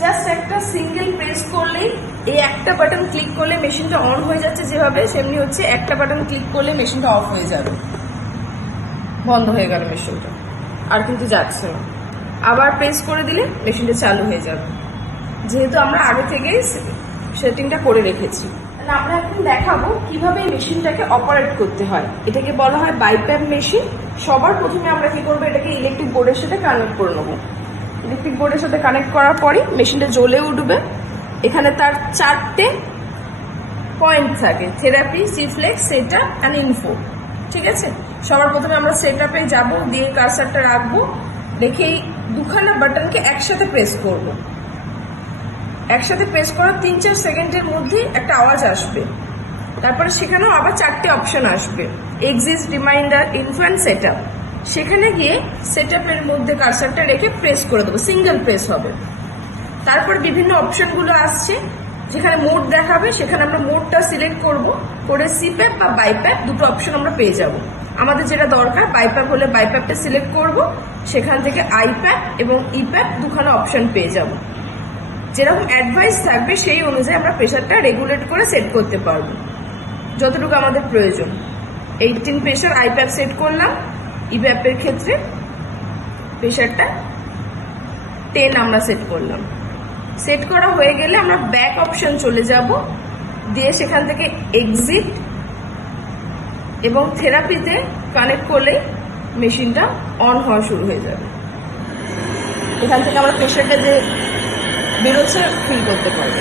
Just একটা single press করলেই, এই একটা বাটন ক্লিক করলে মেশিনটা অন হয়ে যাচ্ছে যেভাবে, সেমনি হচ্ছে একটা বাটন ক্লিক করলে মেশিনটা অফ হয়ে যাবে, বন্ধ হয়ে গেল মেশিনটা, আর কিন্তু যাচ্ছে না। আবার প্রেস করে দিলে মেশিনটা চালু হয়ে যাবে, যেহেতু আমরা আগে থেকেই সেটিংটা করে রেখেছি। আমরা এখন দেখাবো কিভাবে এই মেশিনটাকে অপারেট করতে হয়। এটাকে বলা হয় বাইপ্যাপ মেশিন। সবার প্রথমে আমরা কি করবো, এটাকে ইলেকট্রিক বোর্ডের সাথে কানেক্ট করে নেবো। ইলেকট্রিক বোর্ডের সাথে কানেক্ট করার পরই মেশিনটা জ্বলে উঠবে। এখানে তার 4টে পয়েন্ট থাকে, থেরাপি, সিফ্লেক্স, সেটআপ অ্যান্ড ইনফো। ঠিক আছে, সবার প্রথমে আমরা সেটআপে যাব, দিয়ে কার্সারটা রাখবো, রেখে এই দুখানা বাটনকে একসাথে প্রেস করব। একসাথে প্রেস করার 3-4 সেকেন্ডের মধ্যে একটা আওয়াজ আসবে। তারপরে সেখানেও আবার 4টে অপশন আসবে, exist, reminder, info and setup. সেখানে গিয়ে সেটআপের মধ্যে কার্সারটা রেখে প্রেস করে দেবো, সিঙ্গেল প্রেস হবে। তারপর বিভিন্ন অপশনগুলো আসছে, যেখানে মোড দেখাবে সেখানে আমরা মোডটা সিলেক্ট করব, করে সিপ্যাপ বা বাইপ্যাপ দুটো অপশন আমরা পেয়ে যাব। আমাদের যেটা দরকার, বাইপ্যাপ হলে বাইপ্যাপটা সিলেক্ট করব, সেখান থেকে আইপ্যাপ এবং ইপ্যাপ দুখানা অপশন পেয়ে যাব। যেরকম অ্যাডভাইস থাকবে সেই অনুযায়ী আমরা প্রেশারটা রেগুলেট করে সেট করতে পারবো যতটুকু আমাদের প্রয়োজন। 18 প্রেশার আইপ্যাপ সেট করলাম, ইপ্যাপের ক্ষেত্রে প্রেশারটা 10 আমরা সেট করলাম। সেট করা হয়ে গেলে আমরা ব্যাক অপশন চলে যাব, দিয়ে সেখান থেকে এক্সিট এবং থেরাপিতে কানেক্ট করলেই মেশিনটা অন হওয়া শুরু হয়ে যাবে। এখান থেকে আমরা প্রেশারটা যে বেরোচ্ছে ফিল করতে পারবো।